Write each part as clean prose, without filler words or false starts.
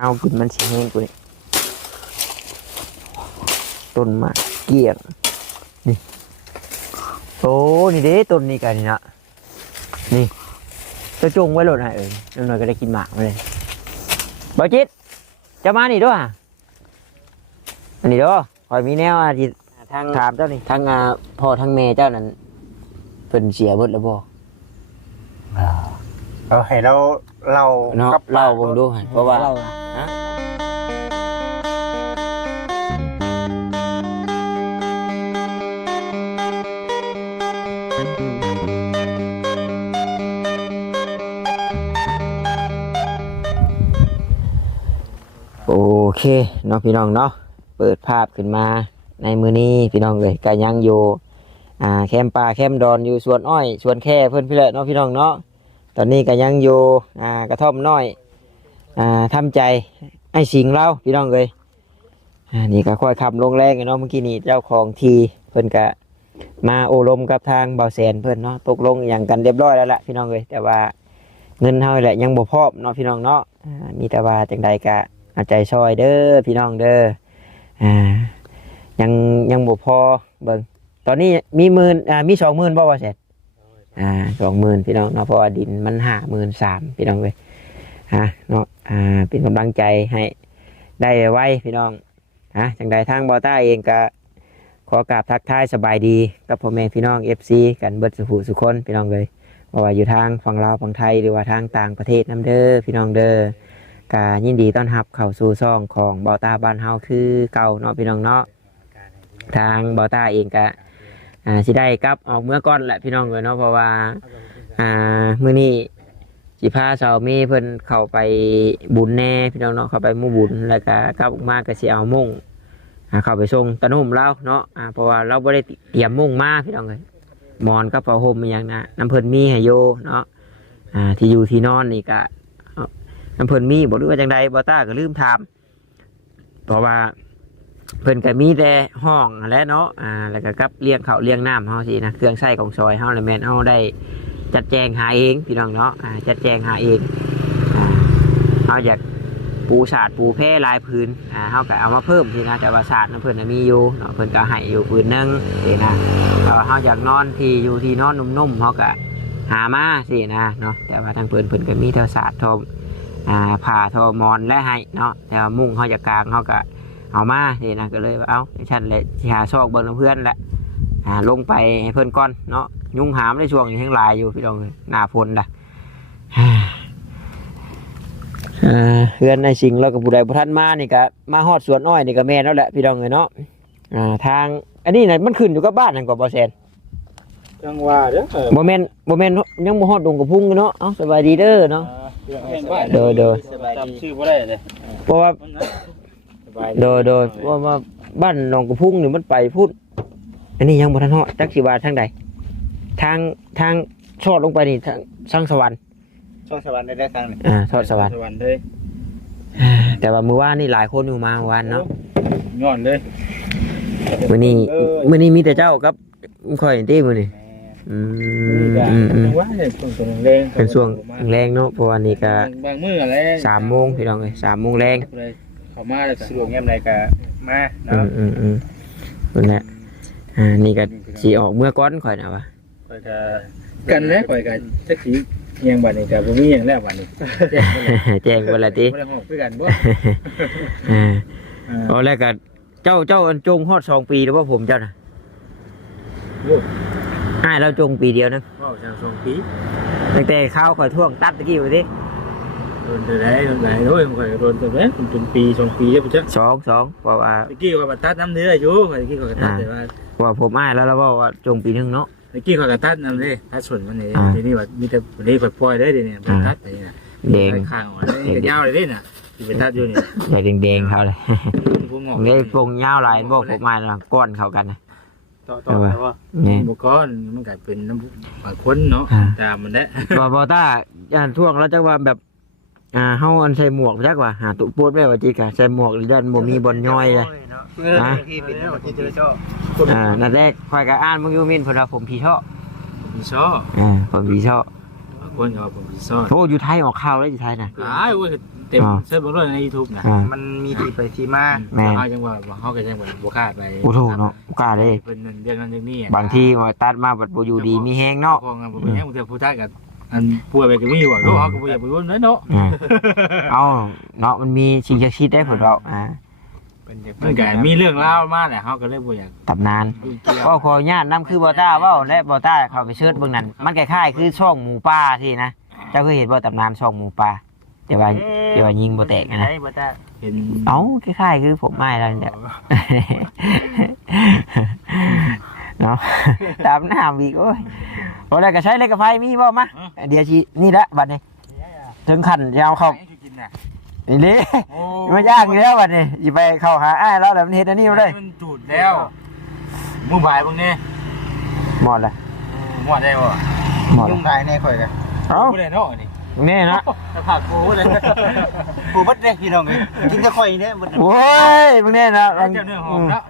เอากินมันสิแห้งกูนี่ต้นมะเกี้ยงนี่โอ้นี่เด้ต้นนี้กันนี่นะนี่จะจงไว้โหลดให้นั่นหน่อยก็ได้กินหมากมาเลยบอยจิตจะมานี่ด้วยอันนี้ด้วยคอยมีแนวที่ทางถามเจ้านี่ทางพ่อทางแม่เจ้านั่นเพิ่นเสียเบิดแล้วบ่เอาให้เราเนาะเล่าบ่ดูให้เพราะว่าฮะโอเคเนาะพี่น้องเนาะเปิดภาพขึ้นมาในมือนี้พี่น้องเลยก็ยังอยู่แคมป่าแคมดอนอยู่สวนอ้อยสวนแค่เพิ่นพี่แหละเนาะพี่น้องเนาะตอนนี้ก็ยังอยู่กระท่อมน้อยทำใจไอ้สิงเราพี่น้องเลยนี่ก็ค่อยขับลงแรงเนาะเมื่อกี้นี้เจ้าของทีเพิ่นก็มาโอลมกับทางเบาแสนเพิ่นเนาะตกลงอย่างกันเรียบร้อยแล้วล่ะพี่น้องเลยแต่ว่าเงินเท่าแหละยังบ่พร้อมเนาะพี่น้องเนาะมีแต่ว่าจังใดก็เอาใจซอยเด้อพี่น้องเด้อยังบ่พอเบิ่งตอนนี้มีมี20,000บ่ว่าเสร็จ20,000พี่น้องเนาะเพราะว่าดินมัน53,000พี่น้องเลยเนาะเป็นกำลังใจให้ได้ไว้พี่น้องจังใดทางบอต้าเองก็ขอกราบทักทายสบายดีกับพ่อแม่พี่น้อง FC กันเบิดสุคนพี่น้องเลยว่าอยู่ทางฝั่งลาวฝั่งไทยหรือว่าทางต่างประเทศนํเด้อพี่น้องเด้อก็ยินดีต้อนรับเข้าสู่ช่องของบอต้าบ้านเฮาคือเก่าเนาะพี่น้องเนาะทางบอต้าเองก็สิได้กลับออกเมื่อก่อนแหละพี่น้องเลยเนาะเพราะว่ามื้อนี้สิพาสาวเมย์เพิ่นเข้าไปบุญแน่พี่น้องเนาะเข้าไปมู่บุญแล้วก็กลับออกมาก็สิเอามุ่งเข้าไปส่งตะนุ่มเราเนาะเพราะว่าเราบ่ได้เตรียมมุ่งมาพี่น้องเลยหมอนกับผ้าห่มอย่างนะน้ำเพิ่นมีให้โยเนาะที่อยู่ที่นอนนี่ก็น้ำเพิ่นมีบ่รู้ว่าจังใดบ่ต้าก็ลืมถามเพราะว่าเพิ่นก็มีแต่ห้องและเนาะแล้วก็กับเลี้ยงข้าวเลี้ยงน้ำเฮาสินะเครื่องใช้ของซอยเฮาเลยแม่นเฮาได้จัดแจงหาเองพี่น้องเนาะจัดแจงหาเองเฮาอยากปูสาดปูแพร่ลายพื้นเฮาก็เอามาเพิ่มสินะแต่ว่าสาดน้ำเพิ่นมีอยู่เนาะเพิ่นก็ให้อยู่พื้นนึงสินะแต่ว่าเฮาอยากนอนที่อยู่ที่นอนนุ่มๆเฮาก็หามาสินะเนาะแต่ว่าทางเพิ่นก็มีเท่าสาดทอผ่าทอมอนและให้เนาะแต่ว่ามุ่งเฮาอยากกลางเฮาก็เอามาสินะก็เลยว่าเอาฉันเลยหาซอกเบิ่งเพื่อนแหละลงไปให้เพิ่นก่อนเนาะยุงหามในช่วงนี้ทั้งหลายอยู่พี่น้องหน้าฝนด่ะเพื่อนในสิงเรากับผู้ใดผู้ท่านมานี่ก็มาฮอดสวนอ้อยนี่ก็แม่นแล้วแหละพี่น้องเนาะทางอันนี้น่ะมันขึ้นอยู่กับบ้านนั่นกว่าบ่แซนจังว่าเด้อบ่แม่นยังบ่ฮอดดงกับพุ่งเนาะเอ้าสบายดีเด้อเนาะเด้อสบายดีชื่อบ่ได้เลยเพราะว่าเด้อว่าบ้านหนองกระพุ่งนี่มันไปพูดอันนี้ยังบ่ทันฮอดจักสิว่าทางใดทางชอดลงไปนี่ทางช่างสวรรค์ช่องสวรรค์ได้ทางนี่ชอดสวรรค์เลยแต่ว่ามื้อวานนี่หลายคนอยู่มาเมื่อวานเนาะย้อนเลยมื้อนี้มีแต่เจ้ากับค่อยติมื้อนี้ว่าเป็นช่วงแรงเนาะเพราะว่านี่ก็บางมื้ออะไร3 โมงพี่น้องเอ้ย3 โมงแรงเข้ามาแล้วสะดวกแง่ใดก็มาเนาะนั่นแหละนี่ก็สิออกเมื่อก่อนค่อยนะว่าข่อยก็กันแล้วข่อยก็จักสิยังบัดนี้ก็บ่มีหยังแล้วบัดนี้แจ้งบ่ล่ะติบ่ได้ฮ้องคือกันบ่เอาแล้วก็เจ้าอันจงฮอด2 ปีแล้วบ่ผมเจ้าน่ะเราจงปีเดียวนึงว้าวจัง2 ปีตั้งแต่ข้าวข่อยท่วงตัดตะกี้ว่าติโดนได้โอ้ยข่อยก็โดนตั้งแต่เป็นปี2 ปีแล้วพุ่นจัก2เพราะว่าตะกี้ว่าตัดน้ำเนื้ออยู่ตะกี้ข่อยก็ตัดแต่ว่าผมอ้ายแล้วว่าจงปีนึงเนาะตะกี้ข่อยก็ตัดน้ำเด้ตัดส่วนมันนี่ทีนี้ว่ามีแต่วันนี้ข่อยปล่อยได้เดี๋ยวนี้ตัดไปน่ะแดงข้างอ่อนนี่ก็ยาวเลยเด้น่ะสิไปตัดอยู่นี่แดงๆเขาเลยนี่ปงยาวหลายบ่ผมอ้ายแล้วก้อนเข้ากันนะต่อว่าบุกก้อนมันกลายเป็นน้ำปลาข้นเนาะตามมันได้บอต้าท่วงแล้วจักว่าแบบเฮาอันใส่หมวกจักว่าตุปูดแม่ว่าจิกะใส่หมวกหรือยันบ่มีบอลย่อยเลยนั่นแรกคอยกับอ่านมึงอยู่มินเพราะว่าผมผีช่อผมผีช่อคนก็ว่าผมผีช่อโอ้อยู่ไทยออกข่าวแล้วอยู่ไทยน่ะโอ้ย เต็มเซิร์ฟเบอร์ใน YouTube นะ มันมีที่ไปที่มา แม่น เฮาจังว่าเฮาก็จังว่าบ่คาดไป โอ้โหเนาะกล้าเด้ เพิ่นเรื่องนั้นเรื่องนี้ บางทีมาตัดมาบัดบ่อยู่ดีมีแฮงเนาะ พองบ่เป็นหยังแต่ผู้ชายก็อันป่วยไปก็มีว่าเฮาก็บ่อยากไปวนเนาะ เอาเนาะมันมีสิ่งศักดิ์สิทธิ์ได้เพิ่นเว้ามันก็มีเรื่องราวมาแหละเฮาก็เลยบ่อยาก ตำนานก็ขออนุญาตนํคือบ่ต้าเว้าและบ่ต้าเข้าไปเสิร์ชเบิ่งนั่นมันคล้ายๆคือช่องหมูป่าที่นะเจ้าเคยเห็นบ่ตำนานช่องหมูป่าแต่ว่ายิงบ่แตกนะ เห็น เอ้าคล้ายๆคือผมไม้แล้วเนี่ย เนาะตามหน้าอีกโอ้ยบ่ได้ก็ใช้เลขกับไฟมีบ่มาเดี๋ยวสินี่ละบัดนี้ถึงขั้นจะเอาเข้านี่ดิมันยากอยู่แล้วบัดนี้สิไปเข้าหาอ้ายแล้วแล้วมันเฮ็ดอันนี้บ่ได้ มันจูดแล้วมื้อบ่ายพวกนี้ หมดเลย หมดได้บ่ หมด ยุ่งได้แน่ข่อยกัน เอ้า บ่ได้เนาะนี่ นี่นะ ถ้าผักโกูเลย กูบัดเด้พี่น้องเอ้ยกินแต่ข่อยเนี่ยบัด โอ้ยมึงเนี่ยนะ เจ้าเนื้อหอมเนาะ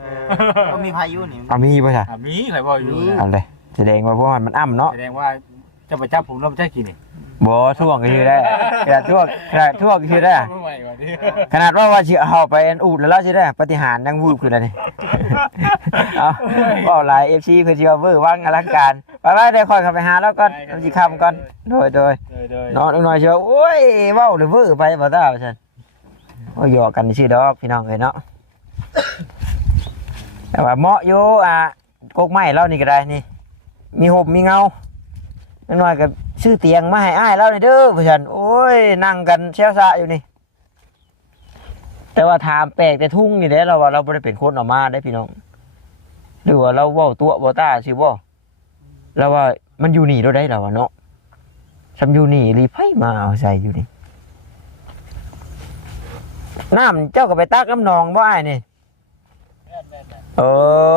ก็มีพายุนี่ เอามีป่ะจ๊ะ มีใครบอกอยู่ เอาเลยแสดงว่าพวกมันอ้ำเนาะ แสดงว่าจะไปจับผมแล้วจะกินนี่ บ่ท่วงก็คือได้ขนาดท่วงก็คือได้ ไม่ไหวกว่านี้ ขนาดว่าสิเอาไปอันอูดแล้วสิได้ปฏิหารนั่งวูบขึ้นแล้วนี่เอาว่าหลาย FC เพิ่นสิว่าเวอร์วังอลังการไปได้ค่อยเข้าไปหาแล้วก่อนเอาสิคำก่อนโดย โดย นอนหน่อยเชียวโอ้ยเว้าเลยเวอร์ไปบ่ตาว่าซั่นโอ้ยหยอกกันซื่อดอกพี่น้องเอ้ยเนาะแต่ว่าเหมาะอยู่กกไม้เรานี่ก็ได้นี่มีห่มมีเงาหน่อยก็ซื้อเตียงมาให้อ้ายเรานี่เด้อว่าซั่นโอ้ยนั่งกันแช่ซะอยู่นี่แต่ว่าถามแปลกแต่ทุ่งนี่แหละเราว่าเราบ่ได้เป็นคนออกมาได้พี่น้องหรือว่าเราเว้าตัวบ่ตาสิบ่เราว่ามันอยู่นี่เราได้เราว่าเนาะซำอยู่นี่รีไผมาเอาใส่อยู่นี่น้ำเจ้าก็ไปตักน้ำหนองบ่อ้ายนี่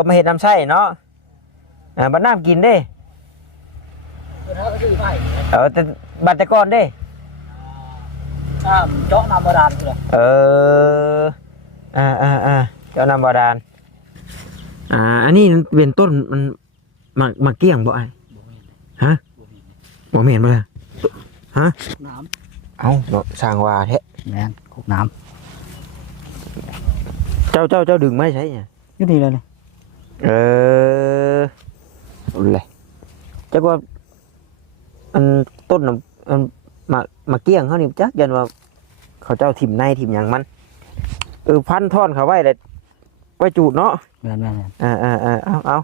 มาเฮ็ดน้ำใช้เนาะบัดน้ำกินเด้แต่บัดแต่ก่อนเด้เจาะน้ำบาดาลพุ่น เจ้าน้ำบาดาลอันนี้มันเป็นต้นมันมาเกี้ยงบ่อ้ายฮะบ่แม่นบ่ล่ะฮะน้เอ้าเนาะสร้างว่าแท้ ำแม่นคุกน้ เจ้าดึงไม่ใช่เนี่ย ำอยู่นี่เลยนี่ เอาเลยจักว่าอันต้นน่ะอันมาเกี้ยงเขานี่จักยันว่าเขาเจ้าถิ่มในถิ่มหยังมันพันท่อนเขาไว้เลยไว้จูดเนาะ แม่น เอา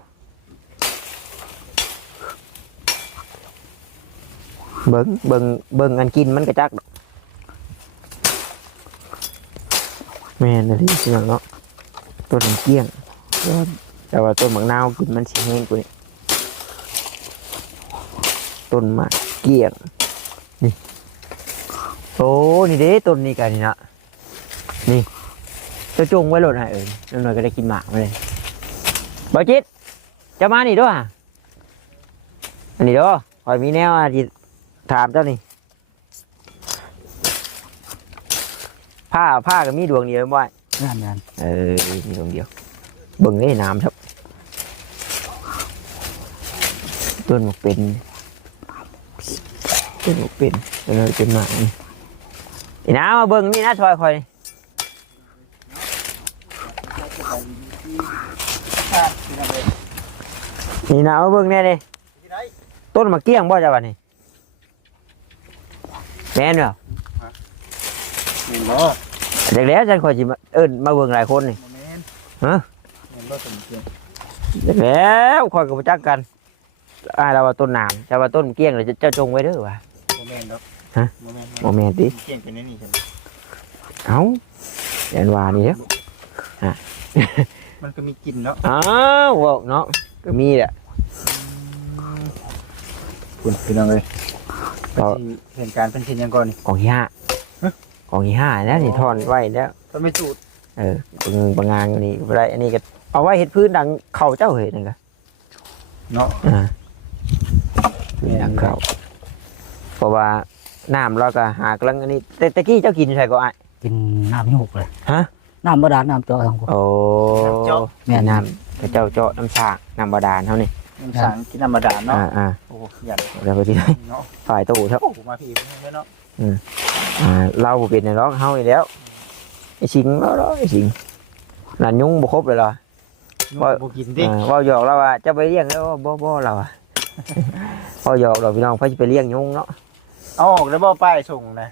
เบิ่งอันกินมันกระจักดอกแม่นอะไรสิเนาะต้นมันเกี้ยงแต่ว่าต้นมะนาวกินมันสิแห้งกว่านี้ต้นมะเกี้ยงนี่โอ้นี่เด้ต้นนี้กันนี่นะนี่จะจงไว้โหลดให้น้อยก็ได้กินหมากมาเลยบอจิตจะมานี่ด้วยอันนี้ด้วยคอยมีแนวที่ถามเจ้านี่ผ้าก็มีดวงเดียวบ่อย แม่น มีดวงเดียวเบิ่งได้น้ำครับต้นหมกเป็นเป็นหมากนี่อีน้ามาเบิ่งนี่นะชอยคอยนี่น้ามาเบิ่งแน่เลยต้นมะเกี้ยงบ่จ้าวันนี้แม่นเหรอ นี่บ่ เด็กแล้วฉันคอยจิมาเบิ่งหลายคนนี่ฮะเด็กแล้วคอยกับจักกันเราว่าต้นหนามจะว่าต้นเกี้ยงเลยเจ้าจงไว้เด้อวะ บ่แม่นดอก ฮะบ่แม่นติ เกี่ยงเป็นนี่ซั่น เอ้าแอนวานี่ครับ มันก็มีกลิ่นเนาะ อ้าวบอกเนาะก็มีแหละ คุณพี่น้องเอ้ยก็เห็นการเป็นเช่นยังก่อนนี่ ของที่ห้าแล้วนี่ทอนไว้แล้ว ก็ไม่สูด บางงานอยู่นี่อะไรอันนี้ก็เอาไว้เฮ็ดพื้นดังเข่าเจ้าเห็ดนั่นก็ เนาะ พื้นดังเข่าเพราะว่าน้ำเราก็หากลังอันนี้แต่ตะกี้เจ้ากินใช่ก็ไอ้ กินน้ำยุกเลย ฮะ น้ำบาดาลน้ำเจาะทั้งพวก โอ้ แม่น้ำ น้ำกระเจ้าเจาะน้ำสากน้ำบาดาลเท่านี้ น้ำสังกินน้ำบาดาลเนาะโอ้ยัน เดี๋ยวไปที่ เนาะ ฝ่ายตู้ครับ โอ้มาพี่เนาะ เราบ่เป็นร้องเฮาอีกแล้วไอ้สิงแล้วไอ้สิงนั่นยุงบ่ครบเลยเหรอ บ่กินดิ เว้าหยอกเราว่าจะไปเลี้ยงแล้วบ่เราอ่ะ เว้าหยอกเราพี่น้องเพิ่นสิไปเลี้ยงยุงเนาะ เอาออกแล้วบ่ป้ายส่งนะ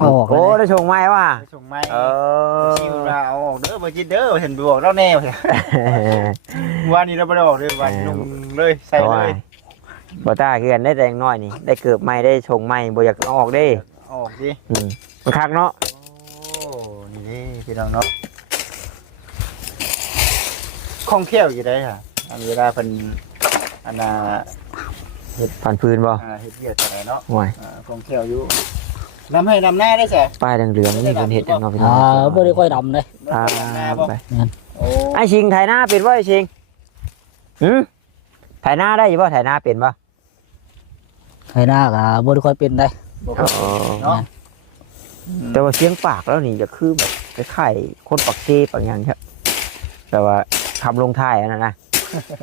ออก โอ้ได้ส่งไม้ว่ะ ไปส่งไม้ ชิ ชิวว่าเอาออกเด้อบ่จิตเด้อเห็นไปบอกเราแน่ว่านี่เราบ่ได้ออกเด้อว่าลงเลยใส่เลย บ่ตาคือกันได้แต่น้อยนี่ได้เกิบใหม่ได้ชงใหม่บ่อยากเอาออกเด้ ออกดิ มันคักเนาะ โอ้นี่เด้พี่น้องเนาะคล่องแคล่วอยู่ได้ค่ะอันเวลาเพิ่นอันน่ะ ผ่านพื้นบ่ เฮ็ดเวียกอะไรเนาะ ห่วย คล่องแคล่วอยู่นำให้นำหน้าได้ใช่ ป้ายเหลืองๆนี่เพิ่นเฮ็ดจังเนาะพี่น้อง บ่ได้ค่อยดำเลย นำหน้าบ่ ไป โอ้ ไอ้ชิงไถนาเป็นบ่ไอ้ชิงไถนาได้อยู่บ่ไถนาเป็นบ่ ให้หน้าก็บ่ได้ค่อยเป็นได้ บ่เนาะ แต่ว่าเสียงปากแล้วนี่จะคือแบบคล้ายๆคนปักเทปางอย่างครับแต่ว่าคำลงท้ายอันนั้นนะ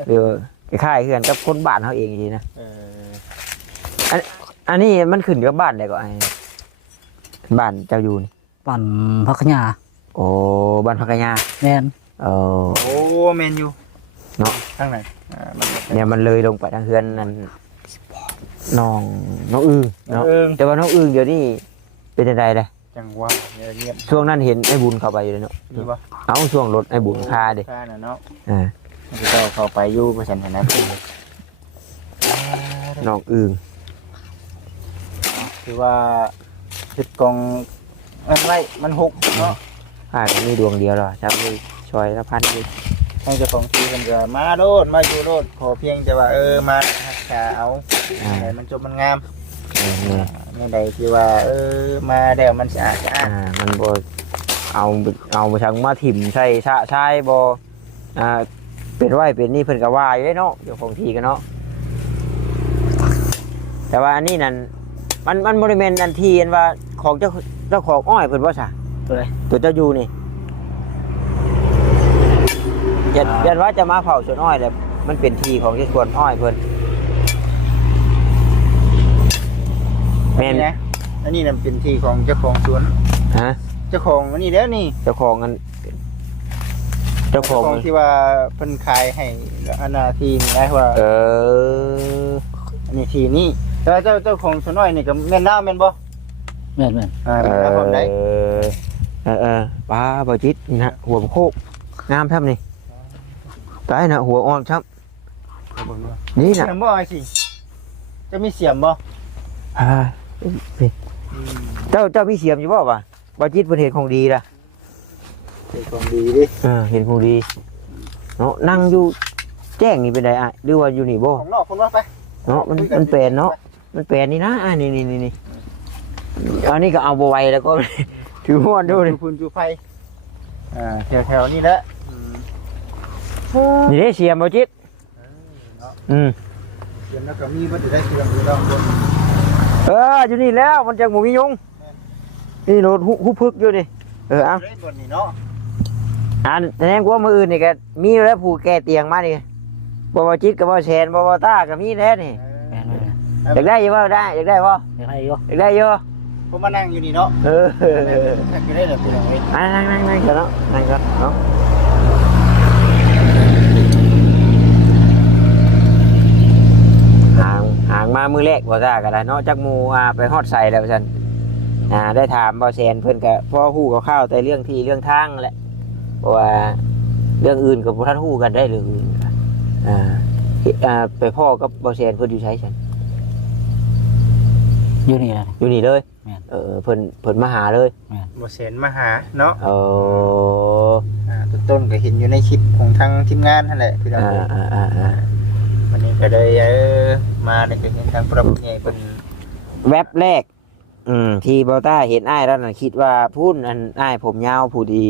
หรือคล้ายๆคือกันกับคนบ้านเขาเองจริงๆนะอันนี้มันขึ้นกับบ้านได้ก็ไอ้บ้านเจ้าอยู่นี่ ปั่นพักขยา โอ้บ้านพักกะยา แม่น โอ้ โอ้เมนยู เนาะ ข้างไหน เนี่ยมันเลยลงไปทางเฮือนนั่นน้องอึ่งเนาะ เอิง แต่ว่าน้องอึ่งเดี๋ยวนี้เป็นยังไงเลย จังหวะเงียบ ช่วงนั้นเห็นไอ้บุญเข้าไปอยู่เลยเนาะ นี่บ่ เอาช่วงรถไอ้บุญพาเด็ ข้าน่ะเนาะ อ่า มันจะเข้าไปอยู่มาฉันนะ น้องอึ่ง คือว่าจุดกองอะไรมันหกเนาะ พาก็มีดวงเดียวหรอจำเลยช่วยละพันเลย ให้เจ้าของที่มันจะมาโดดมาอยู่โดดขอเพียงแต่ว่ามาหาเอาให้มันจบมันงาม เนี่ย ในใดที่ว่ามาเดี๋ยวมันสะอาด มันบ่เอาไปทางมาถิ่มใส่ชะชายบ่เป็นไว้เป็นนี่เพิ่นก็ว่าอยู่เนาะเดี๋ยวของทีกันเนาะแต่ว่าอันนี้นั่นมันบ่ได้แม่นอันที่อันว่าของเจ้าของอ้อยเพิ่นบ่ซะตัวเจ้าอยู่นี่ยันว่าจะมาเผาสวนอ้อยแล้วมันเป็นที่ของที่สวนอ้อยเพิ่นแม่น นะอันนี้นั่นเป็นที่ของเจ้าของสวน ฮะ เจ้าของอันนี้แล้วนี่ เจ้าของกันเจ้าของ ที่ว่าเพิ่นขายให้อันนาทีนี่ได้ว่าอันนี้ทีนี่แต่เจ้าของสวนน้อยนี่ก็แม่นน้าแม่นบ่ แม่น แม่นน้าพร้อมได้ ปลาบจิตนี่นะหัวโคกงามครับนี่ตายนะหัวอ่อนครับนี่นะ เสียมบ่ไอ้สิจะมีเสียมบ่ เจ้ามีเสียมอยู่บ่ป่ะบจิตเป็นเหตุของดีล่ะ เป็นของดีดิ เห็นของดีเนาะนั่งอยู่แจ้งนี่เป็นไรอ่ะหรือว่าอยู่นี่บ่ ของนอกคนว่าไป เนาะมันเป็นเนาะมันเป็นนี่นะนี่อันนี้ก็เอาบไว้แล้วก็ ถือม้วนดูดิ พื้นจูไฟแถวนี้แหละ นี่ได้เสียมบจิตเสียมแล้วก็มีบ่ได้เสียมอยู่ดอก อยู่นี่แล้วมันจะหมูมียุงนี่รถหุบพึกอยู่นี่เอา ได้บนนี่เนาะ แสดงว่ามืออื่นนี่ก็มีแล้วผู้แก่เตียงมานี่บ่ว่าจิตกับบ่แชนบ่ว่าตาก็มีแล้วนี่ แม่น อยากได้อยู่บ่ได้อยากได้บ่ อยากให้อยู่ อยากได้อยู่ ผมมานั่งอยู่นี่เนาะ ทักอยู่ได้เด้อพี่น้องเอ้ย นั่งกันเนาะนั่งกันเนาะห่างมามือแรกบ่ตาก็ได้เนาะจักหมู่ไปฮอดใส่แล้วซั่นได้ถามบ่แชนเพิ่นก็พอฮู้คร่าวๆแต่เรื่องที่เรื่องทางแหละเพราะว่าเรื่องอื่นก็บ่ทันฮู้กันได้เรื่องอื่นไปพ่อกับบ่แชนเพิ่นอยู่ไสซั่น อยู่นี่แหละ อยู่นี่เลย แม่น เพิ่นมาหาเลย บ่เสนมาหาเนาะ Ờ. ต้นก็เห็นอยู่ในคลิปของทางทีมงานนั่นแหละพี่น้องเอ้ยวันนี้ก็เลยมาได้ก็เห็นทางประมุขใหญ่เพิ่น แวบแรกที่เบาต้าเห็นอ้ายแล้วน่ะคิดว่าพูนอันอ้ายผมยาวผู้ดี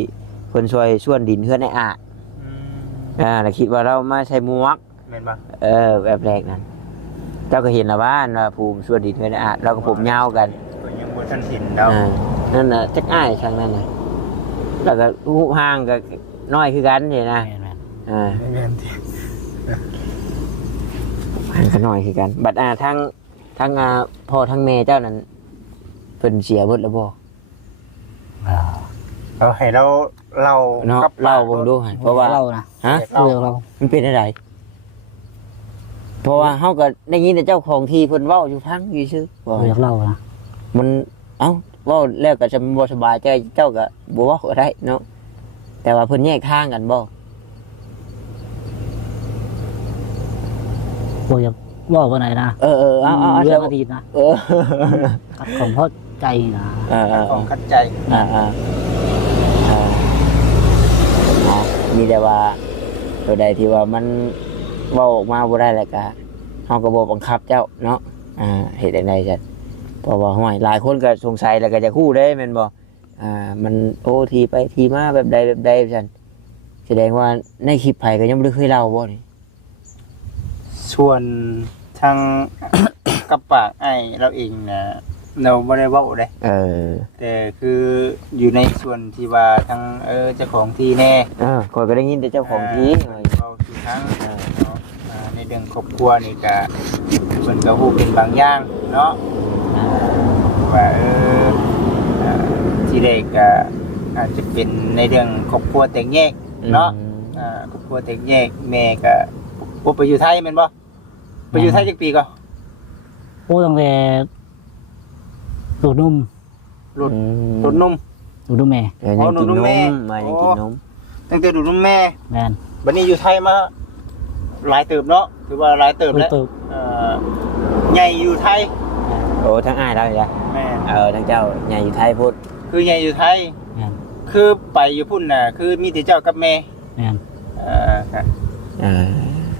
เพิ่นช่วยส่วนดินเฮือนในแล้วคิดว่าเรามาใช้หมวก แม่นบ่ แวบแรกนั้นเจ้าก็เห็นแล้วว่าภูมิส่วนดินเฮือนในเราก็ผมยาวกัน ก็ยังบ่ทันเห็นดอก นั่นน่ะจักอ้ายช่างนั้นน่ะแล้วก็รูปห่างก็น้อยคือกันนี่นะ แม่น แม่นที่ ห่างก็น้อยคือกันบัดทั้งพ่อทั้งแม่เจ้านั้นเพิ่น พิ่นเสียเบิดแล้วบ่ เอาให้เราเล่า เนาะ กับ เล่าเบิ่งดูให้เพราะว่า เรานะ ฮะ เรื่องเรา มันเป็นอะไรเพราะว่าเฮาก็ได้ยินแต่เจ้าของที่เพิ่นเว้าอยู่พังอยู่ซื่อว่า เรื่องเรานะ มันเอ้าเว้าแล้วก็จะบ่สบายใจเจ้าก็บ่เว้าก็ได้เนาะแต่ว่าเพิ่นแยกทางกันบ่ บ่อยากว่าวันไหนนะ เออเอา เรื่องอดีตนะ เออ กับของเข้าใจนะ ของคัดใจ มีแต่ว่าตัวใดที่ว่ามันเว้าออกมาบ่ได้แล้วก็เฮาก็บ่บังคับเจ้าเนาะเฮ็ดจังได๋จัดเพราะว่าห้วยหลายคนก็สงสัยแล้วก็จะคู่เด้แม่นบ่มันโอ้ทีไปทีมาแบบใดซั่นแสดงว่าในคลิปไผก็ยังบ่ได้เคยเล่าบ่นี่ ส่วนทาง กับปากไอ้เราเองนะเราไม่ได้เว้าเลย แต่คืออยู่ในส่วนที่ว่าทางเจ้าของที่แน่ ข้อยก็ได้ยินแต่เจ้าของที่ เราคือทั้งในเรื่องครอบครัวนี่ก็มันก็ฮู้เป็นบางอย่างเนาะว่าที่แรกก็อาจจะเป็นในเรื่องครอบครัวแตกแยกเนาะครอบครัวแตกแยกแม่ก็ไปอยู่ไทยแม่นบ่ไปอยู่ไทยจักปีก่อน โอ้ตั้งแต่ดูดนุ่ม รถนม ดูดนุ่มแม่ ยังกินนมมายังกินนม ตั้งแต่ดูนมแม่ แม่น บัดนี้อยู่ไทยมาหลายเติบเนาะถือว่าหลายเติบแล้ว เติบ ใหญ่อยู่ไทย โอ้ทั้งอ้ายแล้วจ้ะ แม่ ทั้งเจ้าใหญ่อยู่ไทยพูด คือใหญ่อยู่ไทย แม่น คือไปอยู่พุ่นน่ะคือมีแต่เจ้ากับแม่ แม่น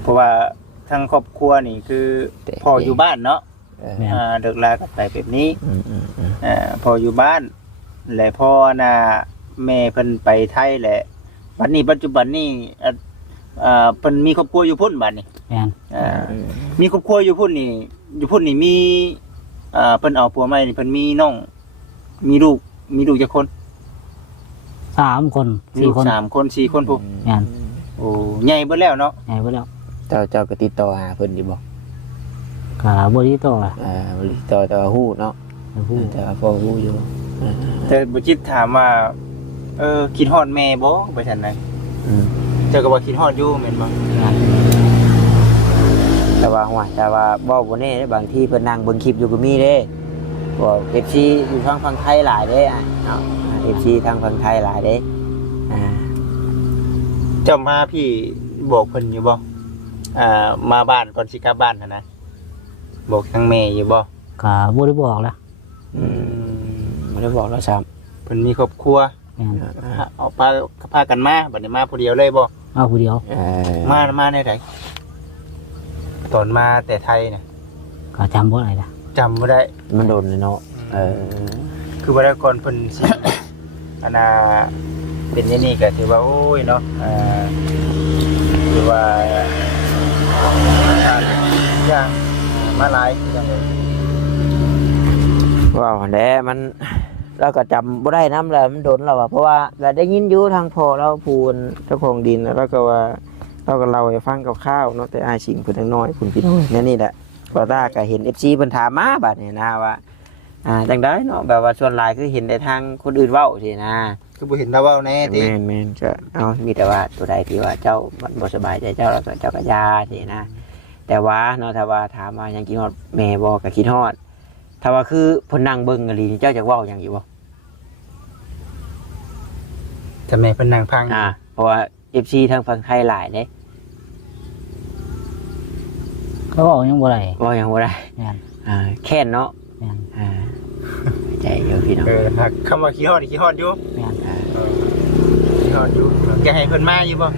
เพราะว่าทางครอบครัวนี่คือพ่ออยู่บ้านเนาะ แม่น เลิกลากันไปแบบนี้พ่ออยู่บ้านและพ่อน่ะแม่เพิ่นไปไทยแหละบัดนี้ปัจจุบันนี่เพิ่นมีครอบครัวอยู่พุ่นบัดนี้ แม่น มีครอบครัวอยู่พุ่นนี่มีเพิ่นเอาผัวใหม่นี่เพิ่นมีน้องมีลูกจักคน 3 คน มีลูก 4 คน 3 คน 4 คนพุ่น แม่น โอ้ใหญ่เบิดแล้วเนาะ ใหญ่ไปแล้ว เจ้าก็ติดต่อหาเพิ่นอยู่บ่ ก็บ่ได้ต่อ ติดต่อแต่ว่าฮู้เนาะ ฮู้ แต่ว่าพอฮู้อยู่ แต่บ่จิตถามว่าคิดฮอดแม่บ่ไปซั่นน่ะ เจ้าก็บ่คิดฮอดอยู่แม่นบ่ แม่น แต่ว่าบ่แน่เด้บางทีเพิ่นนั่งเบิ่งคลิปอยู่ก็มีเด้บ่ FC อยู่ทางฝั่งไทยหลายเด้เนาะ FC ทางฝั่งไทยหลายเด้เจ้ามาพี่บอกเพิ่นอยู่บ่มาบ้านก่อนสิกลับบ้านหั่นนะบอกทางแม่อยู่บ่ ก็บ่ได้บอกละ บ่ได้บอกแล้วซ้ำ เพิ่นมีครอบครัว แม่น เอาพากันมาบัดนี้มาผู้เดียวเลยบ่ เอาผู้เดียว มาได้ไดตอนมาแต่ไทยน่ะ ก็จำบ่ได้ละ จำบ่ได้ มันโดนเนาะคือบ่ได้ก่อนเพิ่นสิ อันน่ะเป็นอย่างนี้ก็ถือว่าโอ้ยเนาะถือว่าอย่างมาหลายจังเลย ว้าวแหละมันเราก็จำบ่ได้นำแล้วมันโดนแล้วเพราะว่าก็ได้ยินอยู่ทางพ่อเราพูนเจ้าของดินแล้วก็ว่าเราก็เล่าให้ฟังคร่าวๆเนาะแต่อ้ายสิงเพิ่นน้อยคุณพี่น้องนี่แหละบ่ตาก็เห็น FC เพิ่นถามมาบัดนี้นะว่าจังได๋เนาะแบบว่าส่วนหลายคือเห็นแต่ทางคนอื่นเว้าสินะ คือบ่เห็นเราเว้าแน่ติ แม่นๆจะเอามีแต่ว่าตัวใดที่ว่าเจ้ามันบ่สบายใจเจ้าแล้วก็เจ้าก็ยาสินะแต่ว่าเนาะถ้าว่าถามว่ายังคิดฮอดแม่บ่ก็คิดฮอดถ้าว่าคือเพิ่นนั่งเบิ่งอีหลีนี่เจ้าจักเว้าหยังอยู่บ่ แต่แม่เพิ่นนั่งพัง เพราะว่า FC ทางฝั่งไทยหลายเด้ ก็บอกยังบ่ได้ ว่าหยังบ่ได้ แม่น แค้นเนาะ แม่น ใจเยอะพี่น้อง หักคำว่าขี้ฮอดขี้ฮอดอยู่ แม่น ขี้ฮอดอยู่อยากให้เพิ่นมาอยู่บ่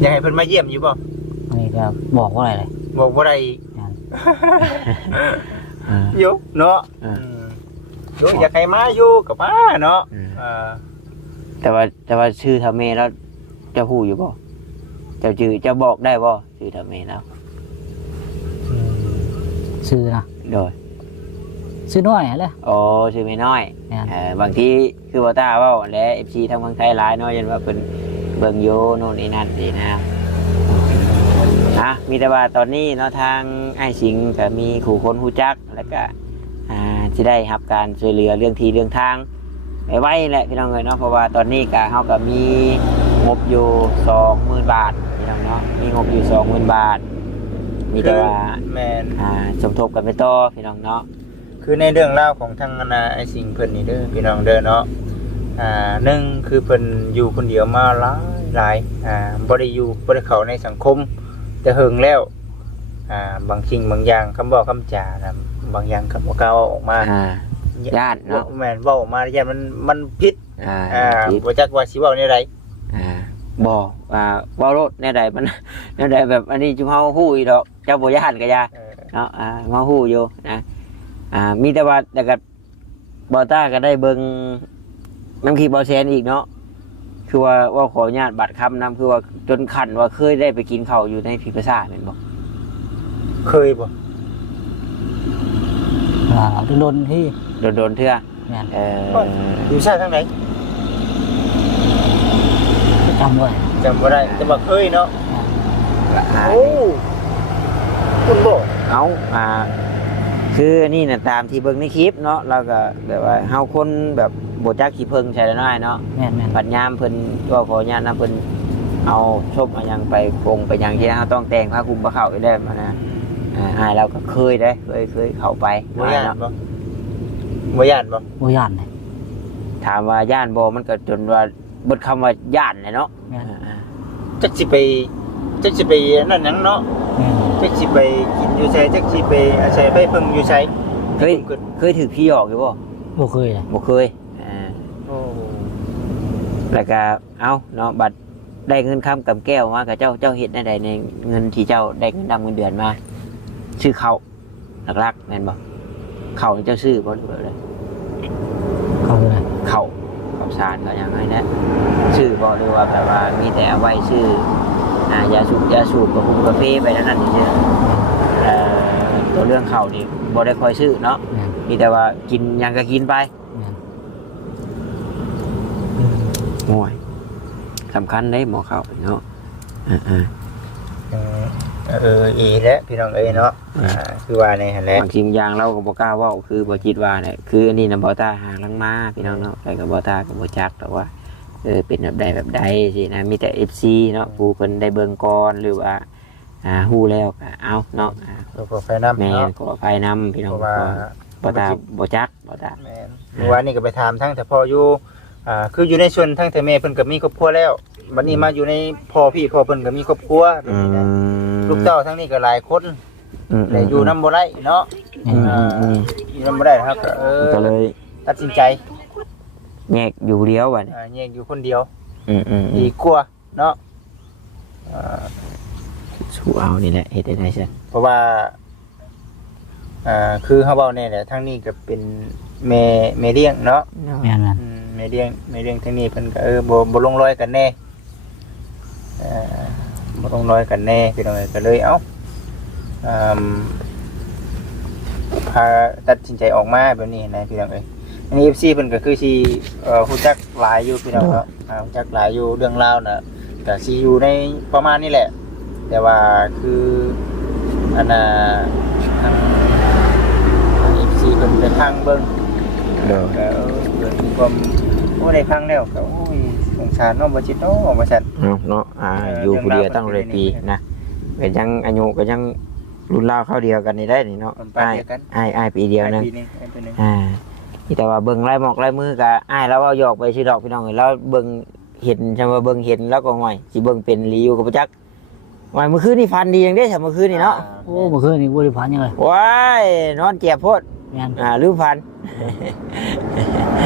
อยากให้เพิ่นมาเยี่ยมอยู่บ่ อันนี้ก็บอกบ่ได้เลย บอกบ่ได้อีก แม่น อยู่เนาะอยู่อยากให้มาอยู่ก็มาเนาะ แต่ว่าชื่อทาเมแล้วเจ้าฮู้อยู่บ่เจ้าชื่อเจ้าบอกได้บ่ชื่อทาเมแล้ว ชื่อนะ โดย ชื่อน้อยแหละ อ๋อชื่อไม่น้อย แม่น บางทีคือว่าตาเว้าและ FC ทางฝั่งไทยหลายเนาะยันว่าเพิ่นเบิ่งอยู่โน่นนี่นั่นสินะมีแต่ว่าตอนนี้เนาะทางอ้ายสิงก็มีคู่คนฮู้จักแล้วก็ สิได้รับการช่วยเหลือเรื่องที่เรื่องทางไว้แหละพี่น้องเอ้ยเนาะเพราะว่าตอนนี้ก็เฮาก็มีงบอยู่ 20,000 บาทพี่น้องเนาะมีงบอยู่ 20,000 บาทมีแต่ว่า แม่น สมทบกันไปต่อพี่น้องเนาะ คือในเรื่องราวของทางไอ้สิ่งเพิ่นนี่เด้อพี่น้องเด้อเนาะหนึ่งคือเพิ่นอยู่คนเดียวมาหลายบ่ได้อยู่บ่ได้เข้าในสังคมแต่เฮิงแล้วบางสิ่งบางอย่างคำบอกคำจานะบางอย่างก็บ่กล้าเอาออกมาญาติเนาะ แม่นเว้าออกมาญาติมันผิด ผิด บ่จักว่าสิเว้าในใด บ่เว้ารถแนวใดมันแนวใดแบบอันนี้จุมเฮาฮู้อีดอกเจ้าบ่ญาติก็อย่าเนาะมาฮู้อยู่นะมีแต่ว่าแต่ก็บ่ต้าก็ได้เบิ่งนำคลิปบ่แซนอีกเนาะคือว่าขออนุญาตบัตรคำนำคือว่าจนขั้นว่าเคยได้ไปกินข้าวอยู่ในพิพิธภัณฑ์แม่นบ่ เคยบ่ โดนที่ โดนเทื่อ แม่น อยู่ชาติทางไหน จำไว้ จำบ่ได้แต่ว่าเคยเนาะโอ้คุณบ่ เอาคือนี่น่ะตามที่เบิ่งในคลิปเนาะเราก็แบบว่าเฮาคนแบบบ่จักขี้เพิ่งใช่แล้วน้อยเนาะ แม่น ปัญญามเพิ่นก็ขออนุญาตนะเพิ่นเอาชบเอาหยังไปปรุงไปหยังที่เฮาต้องแต่งผ้าคลุมผ้าขาวไว้ได้มานะเราก็เคยเข้าไป บ่ย่านบ่บ่ย่านบ่ บ่ย่านเลย ถามว่าย่านบ่มันก็จนว่าเบิดคำว่าย่านเลยเนาะ แม่น จักสิไปนั่นหยังเนาะ แม่น จักสิไปกินอยู่ไสจักสิไปอาศัยไปเพิ่งอยู่ไส เคยถือพี่ออกอยู่บ่ บ่เคยเลย บ่เคยโอ้ แล้วก็เอาเนาะบัดได้เงินค้ำกับแก้วมากับเจ้าเฮ็ดได้ในเงินที่เจ้าได้เงินดำเงินเดือนมาชื่อเขาหลักๆแม่นบ่เขาเจ้าชื่อบ่หรือว่าอะไร เข้าเลย เขาสารก็ยังไงนะชื่อบ่หรือว่าแบบว่ามีแต่เอาไว้ชื่อยาสูบกับคุมกาแฟไปนั่นนี่เด้อตัวเรื่องเขานี่บ่ได้คอยชื่อเนาะ แม่น มีแต่ว่ากินยังก็กินไป แม่น โอ้ยสำคัญได้หมอเขาเนาะและพี่น้องเอ้ยเนาะคือว่าในหั่นแหละ บางทีบางอย่างเราก็บ่กล้าเว้าคือบ่คิดว่าเนี่ยคืออันนี้น่ะบ่ตาหาลังมาพี่น้องเนาะแต่ก็บ่ตาก็บ่จักแต่ว่าเป็นแบบใดสินะมีแต่ FC เนาะผู้เพิ่นได้เบิ่งก่อนหรือว่าฮู้แล้วก็เอาเนาะ ขอไฟน้ำ แม่ เนาะ ขออภัยนำพี่น้อง เพราะว่า บ่ตาบ่จักบ่ตา แม่นเมื่อวานนี้ก็ไปถามทั้งแต่พ่ออยู่คืออยู่ในส่วนทั้งแต่แม่เพิ่นก็มีครอบครัวแล้วบัดนี้มาอยู่ในพ่อเพิ่นก็มีครอบครัวแบบนี้นะลูกเต้าทั้งนี้ก็หลายคนแต่อยู่นำบ่ได้เนาะอยู่นำบ่ได้ครับก็เลย ตัดสินใจ แยกอยู่เดียวบัดนี้ แยกอยู่คนเดียว ดี ดีกว่าเนาะ สู้เอานี่แหละเฮ็ดได้ซั่น เพราะว่าคือเฮาเว้าแน่แหละทั้งนี้ก็เป็นแม่เลี้ยงเนาะ แม่น แม่เลี้ยงทั้งนี้เพิ่นก็บ่ลงรอยกันแน่บ่ลงรอยกันแน่พี่น้องเอ้ยก็เลยพาตัดสินใจออกมาแบบนี้นะพี่น้องเอ้ยอันนี้ FC เพิ่นก็คือสิฮู้จักหลายอยู่พี่น้องเนาะฮู้จักหลายอยู่เรื่องราวน่ะก็สิอยู่ในประมาณนี้แหละแต่ว่าคืออันน่ะทาง FC เพิ่นไปพังเบิ่งเกิดความได้พังแล้วก็โอ้ยสงสารเนาะบ่จิตเนาะว่าซั่น เนาะอยู่ผู้เดียวตั้งเลยปีนะก็ยังอายุก็ยังรุ่นราวเข้าเดียวกันนี่ได้นี่เนาะอ้ายปีเดียวนึงนี่แต่ว่าเบิ่งลายหมอกลายมือก็อ้ายแล้วเอาหยอกไปชื่อดอกพี่น้องแล้วเบิ่งเห็นใช่ว่าเบิ่งเห็นแล้วก็ง่อยสิเบิ่งเป็นรีอยู่กับจักว่าเมื่อคืนนี่ฟันดีจังเด้เมื่อคืนนี่เนาะ โอ้เมื่อคืนนี่บ่ได้พันยังเลย ว้ายนอนเจ็บโพด แม่น ลืมฟัน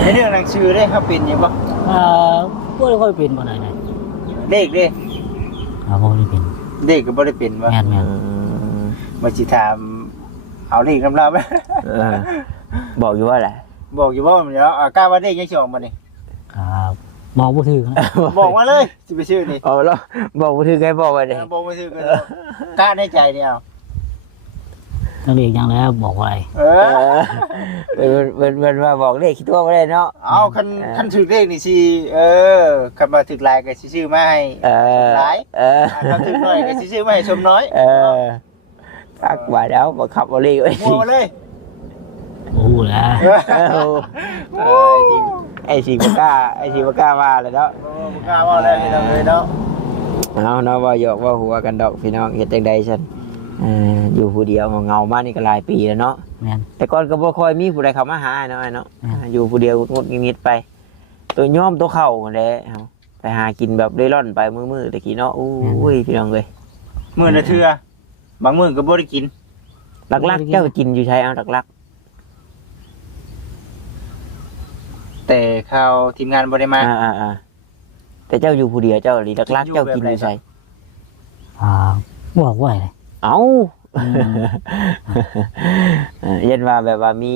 ในเรื่องหนังสือได้ครับเป็นอยู่บ่ บ่ได้ค่อยเป็นบ่ได้เลย เลขเด้ บ่ได้เป็น เลขก็บ่ได้เป็นบ่ แม่น บ่สิถามเอาเลขนำเราไหม บอกอยู่ว่าแหละ บอกอยู่บ่เนาะกล้าว่าเลขยังสิออกบ่นี่ ครับมองบ่ถึงนะ บอกมาเลยสิไปชื่อนี่ เอาแล้วบอกบ่ถือไงบอกไว้เด้ บอกมาชื่อกันกล้าในใจนี่เอา ทั้งเรียกยังแล้วบอกว่าอะไร เป็นว่าบอกเลขตัวบ่ได้เนาะ เอาคันถึกเลขนี่สิคันมาถึกลายก็สิชื่อมาให้หลายคันถึกน้อยก็สิชื่อมาให้ชมน้อย พักว่าแล้วบ่ขับบ่เลขไว้ มัวมาเลย โอ้ ฮู้แล้ว ไอ้สิบ่กล้าว่าเลยเนาะ บ่กล้าว่าแล้วพี่น้องเอ้ยเนาะ เอาเนาะว่าหยอกว่าหัวกันดอกพี่น้องเฮ็ดจังได๋ซั่นอยู่ผู้เดียวเงาๆมานี่ก็หลายปีแล้วเนาะ แม่น แต่ก่อนก็บ่ค่อยมีผู้ใดเข้ามาหาเนาะอยู่ผู้เดียวงดงิดๆไปตัวยอมตัวเข้าแหละเฮาไปหากินแบบเร่ร่อนไปมื้อๆตะกี้เนาะอุ้ยพี่น้องเอ้ย มื้อละเทื่อบางมื้อก็บ่ได้กิน หลักๆเจ้ากินอยู่ใช้เอาหลัก แต่ข่าวทีมงานบ่ได้มา ๆแต่เจ้าอยู่ผู้เดียวเจ้าหลีหลักๆเจ้ากินอยู่ใช้ บอกไว้เลย เอ้าเย็นว่าแบบว่ามี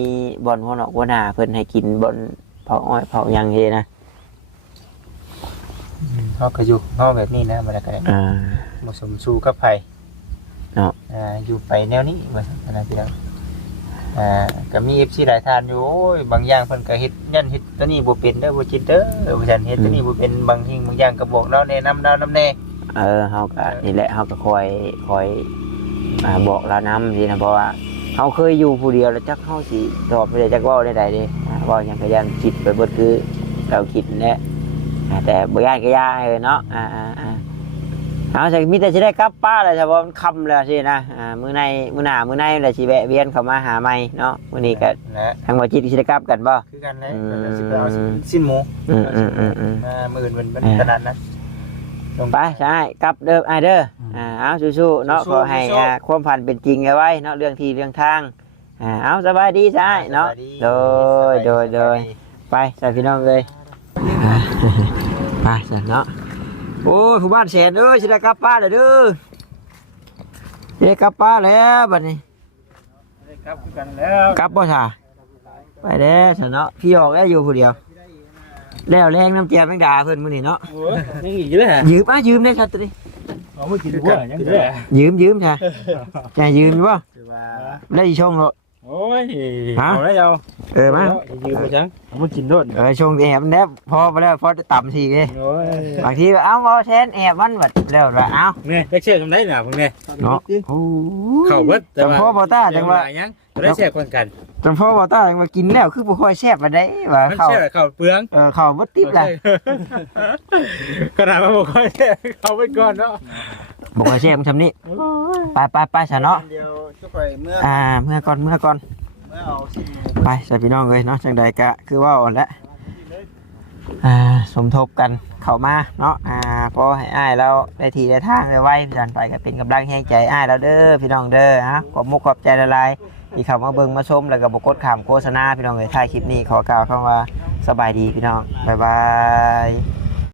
บ่อนหัวเนาะหัวหน้าเพิ่นให้กินบ่อนเผาอ้อยเผาหยังเฮนะ เฮาก็อยู่เฮาแบบนี้นะบ่ได้ก็ได้บ่สมสู่กับไผ เนาะ อยู่ไปแนวนี้ว่าซั่นนะพี่น้องก็มี FC หลายท่านอยู่โอ้ยบางอย่างเพิ่นก็เฮ็ดยันเฮ็ดตัวนี้บ่เป็นเด้อบ่จิตเด้อว่าซั่นเฮ็ดตัวนี้บ่เป็นบางสิ่งบางอย่างก็บอกเราแนะนำเรานำแน่ เฮาก็นี่แหละเฮาก็คอยบอกเรานำสินะเพราะว่าเฮาเคยอยู่ผู้เดียวแล้วจักเฮาสิตอบไม่ได้จักเว้าได้ใดเด้เว้าหยังก็ยันคิดไปเบิดคือเราคิดนั่นแหละแต่บ่ย้านก็ย้ายเนาะเอาใช่มีแต่สิได้กลับป้าแล้วเฉพาะมันค่ำแล้วสินะมื้อหน้าแล้วสิแวะเวียนเข้ามาหาใหม่เนาะมื้อนี้ก็ทางบ่จิตสิได้กลับกันบ่ คือกันแหละก็สิไปเอาสิ้นหมูมื้ออื่นมันตลาดนะ ไปใช่กลับเด้อเด้อเอาสู้ๆเนาะขอให้ความฝันเป็นจริงเอาไว้เนาะเรื่องที่เรื่องทางเอาสบายดีใช่เนาะโดยไปใส่พี่น้องเลยไปใส่เนาะโอ้ยผู้บ้านแสนสิได้กลับป้าเลยเด้อได้กลับป้าแล้วบัดนี้ กลับคือกันแล้ว กลับบ่ท่าไปเด้อใส่เนาะพี่ออกแล้วอยู่ผู้เดียวแล้วแรงน้ำเจียมแมงดาเพิ่นมื้อนี้เนาะ โอ้ยนี่อีกแล้วฮะ ยืมได้ชัดตัวนี้ เอามากินด้วยยังได้ ยืมใช่จะยืมบ่ได้ช่องเนาะ โอ้ยเอาได้เอา มา ยืมไปจังเอามากินด้วย ช่องแอบแนบพอไปแล้วพอจะต่ำทีเลย โอ้ย บางทีเอาเอาแทนแอบมันแบบแล้วละเอา เนี่ยได้เชื่อทำได้หนาพวกเนี่ย เนาะ เข่าเบิด จังพ่อบอต้าจังว่า ยังได้แช่คนกัน จังพ่อบอต้าจังว่ากินแล้วคือบ่ค่อยแซ่บมาได้ว่า มัน เขา แช่เข่าเปลือง เขาบ่ติดเลย ขนาดมันบอกค่อยแช่เข่าไปก่อนเนาะ บ่ค่อยแซ่บมันทำนี่ไปซะเนาะ เดียวจะไปเมื่อ เมื่อก่อน เมื่อเอาสิ้นหมู ไปใส่พี่น้องเลยเนาะจังใดกะคือว่าอ่อนแล้วสมทบกันเข้ามาเนาะพอให้อ้ายเราได้ทีได้ทางได้ไว้พี่จันไปก็เป็นกำลังแห่งใจอ้ายเราเด้อพี่น้องเด้อขอบมุกขอบใจละลายที่เข้ามาเบิ่งมาชมแล้วก็บ่กดข้ามโฆษณาพี่น้องเอ้ยท้ายคลิปนี้ขอกล่าวคำว่าสบายดีพี่น้องบ๊ายบาย